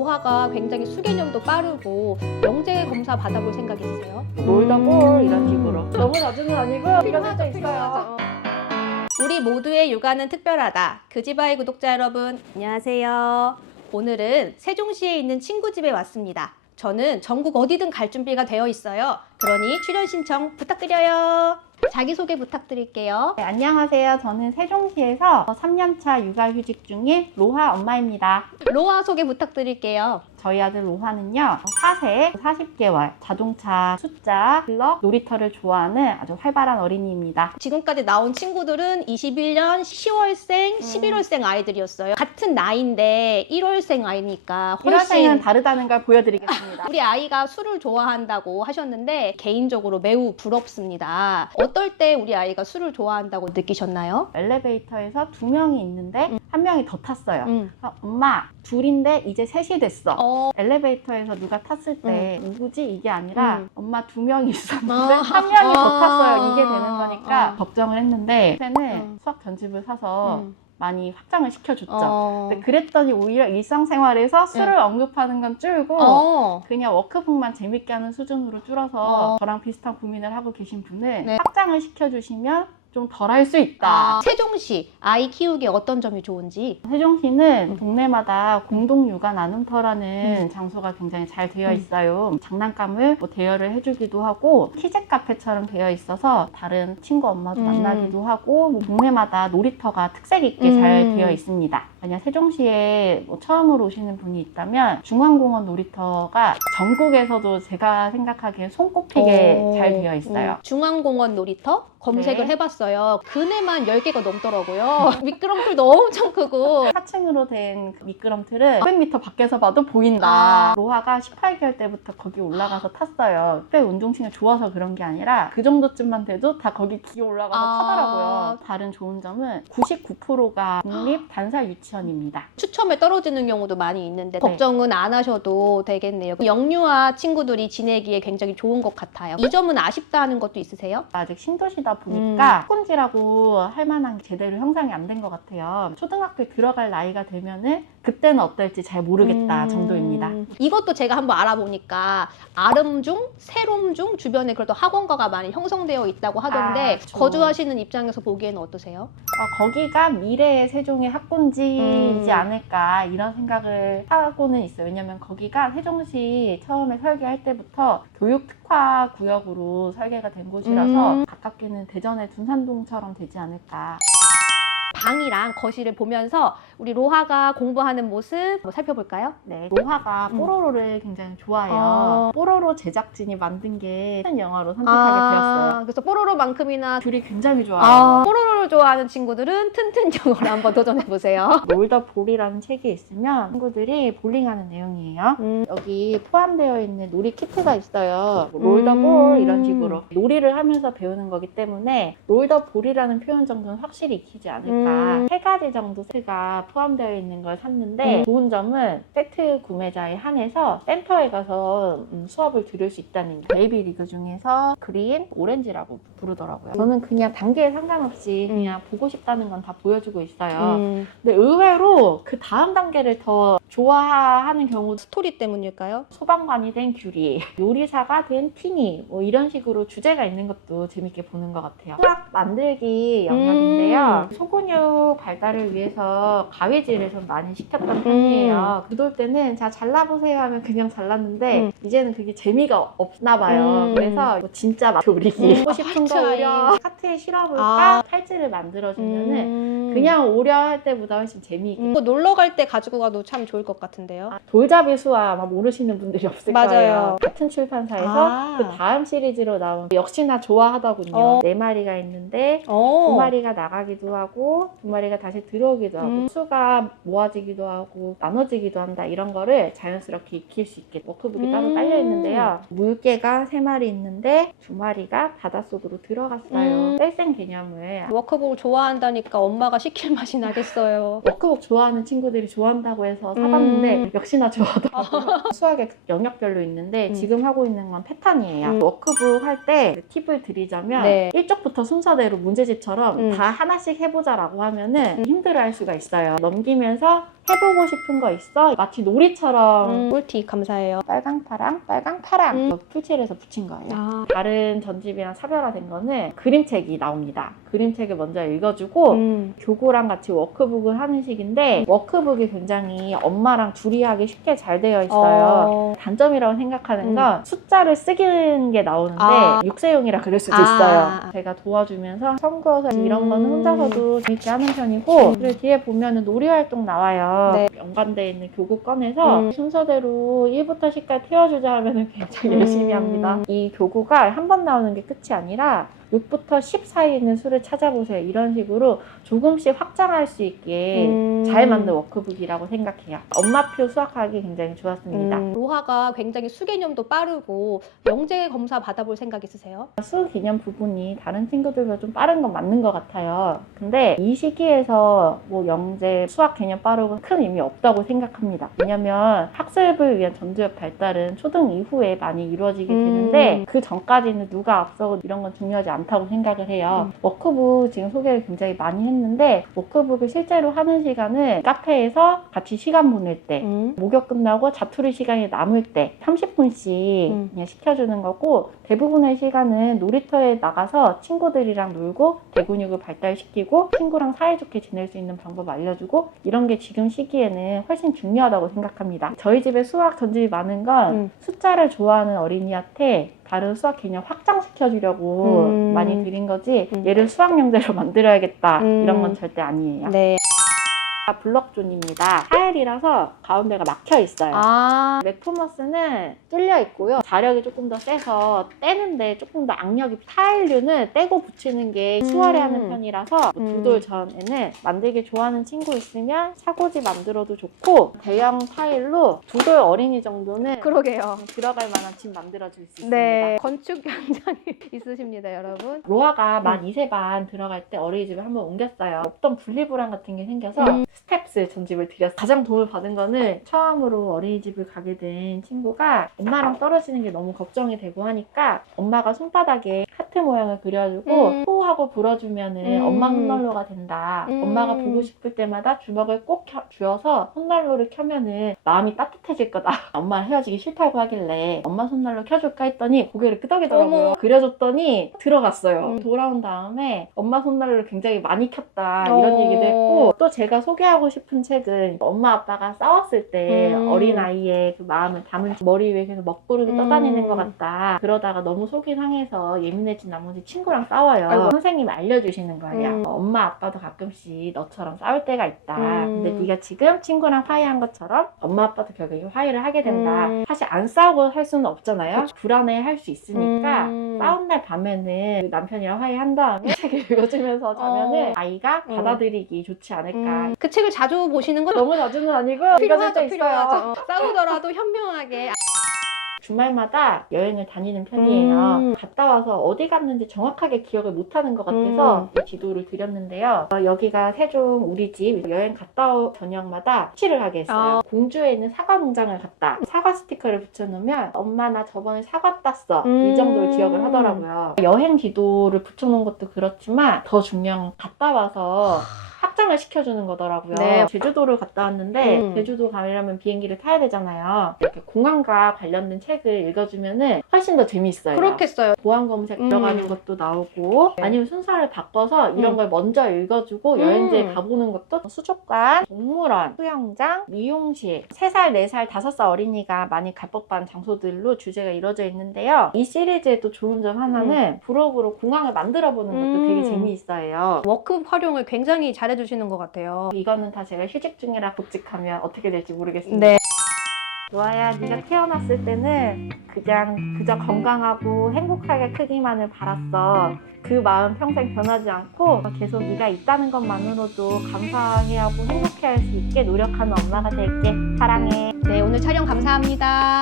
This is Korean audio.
로하가 굉장히 수 개념도 빠르고 영재 검사 받아볼 생각 있으세요? 롤더볼 이런 식으로. 너무 자주는 아니고 필요할 때 있어요. 우리 모두의 육아는 특별하다. 그 집아이 구독자 여러분, 안녕하세요. 오늘은 세종시에 있는 친구 집에 왔습니다. 저는 전국 어디든 갈 준비가 되어 있어요. 그러니 출연 신청 부탁드려요. 자기소개 부탁드릴게요. 네, 안녕하세요. 저는 세종시에서 3년차 육아휴직 중인 로하 엄마입니다. 로하 소개 부탁드릴게요. 저희 아들 로하는요, 4세, 40개월, 자동차, 숫자, 블럭, 놀이터를 좋아하는 아주 활발한 어린이입니다. 지금까지 나온 친구들은 21년 10월생, 11월생 아이들이었어요. 같은 나이인데 1월생 아이니까 1월생은 다르다는 걸 보여드리겠습니다. 우리 아이가 술을 좋아한다고 하셨는데 개인적으로 매우 부럽습니다. 어떨 때 우리 아이가 술을 좋아한다고 느끼셨나요? 엘리베이터에서 2명이 있는데 1명이 더 탔어요. 엄마, 둘인데 이제 셋이 됐어. 엘리베이터에서 누가 탔을 때 누구지? 이게 아니라 엄마 2명이 있었는데 1명이 더 탔어요. 이게 되는 거니까 걱정을 했는데 그때는 수학 전집을 사서 많이 확장을 시켜줬죠. 근데 그랬더니 오히려 일상생활에서 술을 언급하는 건 줄고 그냥 워크북만 재밌게 하는 수준으로 줄어서 저랑 비슷한 고민을 하고 계신 분을 확장을 시켜주시면 좀 덜 할 수 있다. 세종시 아이 키우기에 어떤 점이 좋은지. 세종시는 동네마다 공동육아 나눔터라는 장소가 굉장히 잘 되어 있어요. 장난감을 대여를 해주기도 하고 키즈 카페처럼 되어 있어서 다른 친구 엄마도 만나기도 하고 동네마다 놀이터가 특색 있게 잘 되어 있습니다. 만약 세종시에 처음으로 오시는 분이 있다면 중앙공원 놀이터가 전국에서도 제가 생각하기에 손꼽히게 잘 되어 있어요. 중앙공원 놀이터? 검색을 해봤어요. 그네만 10개가 넘더라고요. 미끄럼틀도 엄청 크고 4층으로 된 미끄럼틀은 500m 밖에서 봐도 보인다. 로하가 18개월 때부터 거기 올라가서 탔어요. 꽤 운동신경 좋아서 그런 게 아니라 그 정도쯤만 돼도 다 거기 기어 올라가서 타더라고요. 다른 좋은 점은 99%가 국립 단살 유치원입니다. 추첨에 떨어지는 경우도 많이 있는데 걱정은 안 하셔도 되겠네요. 영유아 친구들이 지내기에 굉장히 좋은 것 같아요. 이 점은 아쉽다는 것도 있으세요? 아직 신도시다 보니까 학군지라고 할 만한 게 제대로 형성이 안 된 것 같아요. 초등학교에 들어갈 나이가 되면은 그때는 어떨지 잘 모르겠다 정도입니다. 이것도 제가 한번 알아보니까 아름중, 세롬중 주변에 그래도 학원가가 많이 형성되어 있다고 하던데 거주하시는 입장에서 보기에는 어떠세요? 거기가 미래의 세종의 학군지이지 않을까 이런 생각을 하고는 있어요. 왜냐면 거기가 세종시 처음에 설계할 때부터 교육 특화 구역으로 설계가 된 곳이라서 가깝게는 대전의 둔산동처럼 되지 않을까. 방이랑 거실을 보면서 우리 로하가 공부하는 모습 살펴볼까요? 네, 로하가 뽀로로를 굉장히 좋아해요. 뽀로로 제작진이 만든 게 큰 영화로 선택하게 되었어요. 그래서 뽀로로만큼이나 둘이 굉장히 좋아해요. 뽀로로를 좋아하는 친구들은 튼튼 영어를 한번 도전해보세요. 롤더볼이라는 책이 있으면 친구들이 볼링하는 내용이에요. 여기 포함되어 있는 놀이 키트가 있어요. 롤더볼 이런 식으로 놀이를 하면서 배우는 거기 때문에 롤더볼이라는 표현 정도는 확실히 익히지 않을까. 3가지 정도 세트가 포함되어 있는 걸 샀는데 좋은 점은 세트 구매자에 한해서 센터에 가서 수업을 들을 수 있다는 게 베이비 리그 중에서 그린, 오렌지라고 부르더라고요. 저는 그냥 단계에 상관없이 그냥 보고 싶다는 건 다 보여주고 있어요. 근데 의외로 그 다음 단계를 더 좋아하는 경우도 스토리 때문일까요? 소방관이 된 규리, 요리사가 된 티니 뭐 이런 식으로 주제가 있는 것도 재밌게 보는 것 같아요. 수학 만들기 영역인데요. 소근육 발달을 위해서 가위질을 좀 많이 시켰던 편이에요. 그럴 때는 자 잘라보세요 하면 그냥 잘랐는데 이제는 그게 재미가 없나 봐요. 그래서 뭐 진짜 맛 조리기 하고 싶은 거 오려 카트에 실어볼까? 팔찌를 만들어주면은 그냥 오려 할 때보다 훨씬 재미있게 놀러 갈 때 가지고 가도 참 좋을 것 같은데요. 돌잡이 수화 아마 모르시는 분들이 없을 맞아요. 거예요. 같은 출판사에서 그 다음 시리즈로 나온 역시나 좋아하더군요. 4마리가 있는데 2마리가 나가기도 하고 2마리가 다시 들어오기도 하고 수가 모아지기도 하고 나눠지기도 한다. 이런 거를 자연스럽게 익힐 수 있게 워크북이 따로 딸려 있는데요. 물개가 3마리 있는데 2마리가 바닷속으로 들어갔어요. 뺄생 개념을 워크북을 좋아한다니까 엄마가 시킬 맛이 나겠어요. 워크북 좋아하는 친구들이 좋아한다고 해서 사봤는데 역시나 좋아하더라고요. 수학의 영역별로 있는데 지금 하고 있는 건 패턴이에요. 워크북 할 때 팁을 드리자면 1쪽부터 순서대로 문제집처럼 다 하나씩 해보자라고 있다고 하면은 힘들어할 수가 있어요. 넘기면서 해보고 싶은 거 있어? 마치 놀이처럼 꿀팁 감사해요. 빨강 파랑 빨강 파랑 풀칠해서 붙인 거예요. 아, 다른 전집이랑 차별화된 거는 그림책이 나옵니다. 그림책을 먼저 읽어주고 교구랑 같이 워크북을 하는 식인데 워크북이 굉장히 엄마랑 둘이 하기 쉽게 잘 되어 있어요. 단점이라고 생각하는 건 숫자를 쓰기는 게 나오는데 육세용이라 그럴 수도 있어요. 제가 도와주면서 선 그어서 이런 거는 혼자서도 재밌게 하는 편이고 그리고 뒤에 보면은 놀이활동 나와요. 네. 연관되어 있는 교구 꺼내서 순서대로 1부터 10까지 태워주자 하면은 굉장히 열심히 합니다. 이 교구가 한 번 나오는 게 끝이 아니라 6부터 10 사이에 있는 수를 찾아보세요. 이런 식으로 조금씩 확장할 수 있게 잘 만든 워크북이라고 생각해요. 엄마표 수학하기 굉장히 좋았습니다. 로하가 굉장히 수 개념도 빠르고 영재 검사 받아볼 생각 있으세요? 수 개념 부분이 다른 친구들보다 좀 빠른 건 맞는 것 같아요. 근데 이 시기에서 뭐 영재 수학 개념 빠르고 큰 의미 없다고 생각합니다. 왜냐면 학습을 위한 전두엽 발달은 초등 이후에 많이 이루어지게 되는데 그 전까지는 누가 앞서고 이런 건 중요하지 않다고 생각을 해요. 워크북 지금 소개를 굉장히 많이 했는데 워크북을 실제로 하는 시간은 카페에서 같이 시간 보낼 때 목욕 끝나고 자투리 시간이 남을 때 30분씩 그냥 시켜주는 거고 대부분의 시간은 놀이터에 나가서 친구들이랑 놀고 대근육을 발달시키고 친구랑 사이좋게 지낼 수 있는 방법 알려주고 이런 게 지금 시기에는 훨씬 중요하다고 생각합니다. 저희 집에 수학 전집이 많은 건 숫자를 좋아하는 어린이한테 다른 수학 개념 확장시켜주려고 많이 드린 거지 얘를 수학 영재로 만들어야겠다 이런 건 절대 아니에요. 네. 블럭존입니다. 타일이라서 가운데가 막혀 있어요. 맥푸머스는 뚫려 있고요. 자력이 조금 더 세서 떼는데 조금 더 악력이 타일류는 떼고 붙이는 게 수월해 하는 편이라서 두 돌 전에는 만들기 좋아하는 친구 있으면 사고지 만들어도 좋고 대형 타일로 두 돌 어린이 정도는 그러게요. 들어갈 만한 집 만들어줄 수 있습니다. 네. 건축 현장이 있으십니다, 여러분. 로아가 만 2세 반 들어갈 때 어린이집을 한번 옮겼어요. 없던 분리불안 같은 게 생겨서 스텝스 전집을 드렸어요. 가장 도움을 받은 거는 처음으로 어린이집을 가게 된 친구가 엄마랑 떨어지는 게 너무 걱정이 되고 하니까 엄마가 손바닥에 하트 모양을 그려주고 호하고 불어주면은 엄마 손난로가 된다. 엄마가 보고 싶을 때마다 주먹을 꼭 쥐어서 손난로를 켜면은 마음이 따뜻해질 거다. 엄마랑 헤어지기 싫다고 하길래 엄마 손난로 켜줄까 했더니 고개를 끄덕이더라고요. 어머. 그려줬더니 들어갔어요. 돌아온 다음에 엄마 손난로를 굉장히 많이 켰다 이런 얘기도 했고 또 제가 소개하고 싶은 책은 엄마 아빠가 싸웠을 때 어린아이의 그 마음을 담은 머리 위에 계속 먹구름이 떠다니는 것 같다. 그러다가 너무 속이 상해서 예민해진 나머지 친구랑 싸워요. 선생님이 알려주시는 거예요. 엄마 아빠도 가끔씩 너처럼 싸울 때가 있다. 근데 네가 지금 친구랑 화해한 것처럼 엄마 아빠도 결국에 화해를 하게 된다. 사실 안 싸우고 할 수는 없잖아요. 불안해 할 수 있으니까 싸운 날 밤에는 남편이랑 화해한 다음에 책을 읽어주면서 자면은 아이가 받아들이기 좋지 않을까. 그 책을 자주 보시는 건 너무 자주는 아니고 필요하죠, 있어요. 필요하죠. 싸우더라도 현명하게. 주말마다 여행을 다니는 편이에요. 갔다 와서 어디 갔는지 정확하게 기억을 못하는 것 같아서 이 지도를 드렸는데요. 여기가 세종 우리 집 여행 갔다 온 저녁마다 취를 하게 했어요. 공주에 있는 사과 농장을 갔다. 사과 스티커를 붙여놓으면 엄마 나 저번에 사과 땄어. 이 정도를 기억을 하더라고요. 여행 지도를 붙여놓은 것도 그렇지만 더 중요한 건 갔다 와서 확장을 시켜주는 거더라고요. 네. 제주도를 갔다 왔는데 제주도 가려면 비행기를 타야 되잖아요. 이렇게 공항과 관련된 책을 읽어주면은 훨씬 더 재미있어요. 그렇겠어요. 보안 검색 들어가는 것도 나오고 아니면 순서를 바꿔서 이런 걸 먼저 읽어주고 여행지에 가보는 것도 수족관, 동물원, 수영장, 미용실 3살, 4살, 5살 어린이가 많이 갈 법한 장소들로 주제가 이루어져 있는데요. 이 시리즈의 또 좋은 점 하나는 부록으로 공항을 만들어보는 것도 되게 재미있어요. 워크북 활용을 굉장히 잘해주시는 것 같아요. 이거는 다 제가 휴직 중이라 복직하면 어떻게 될지 모르겠습니다. 네. 로아야, 네가 태어났을 때는 그저 건강하고 행복하게 크기만을 바랐어. 그 마음 평생 변하지 않고 계속 네가 있다는 것만으로도 감사해하고 행복해할 수 있게 노력하는 엄마가 될게. 사랑해. 네, 오늘 촬영 감사합니다.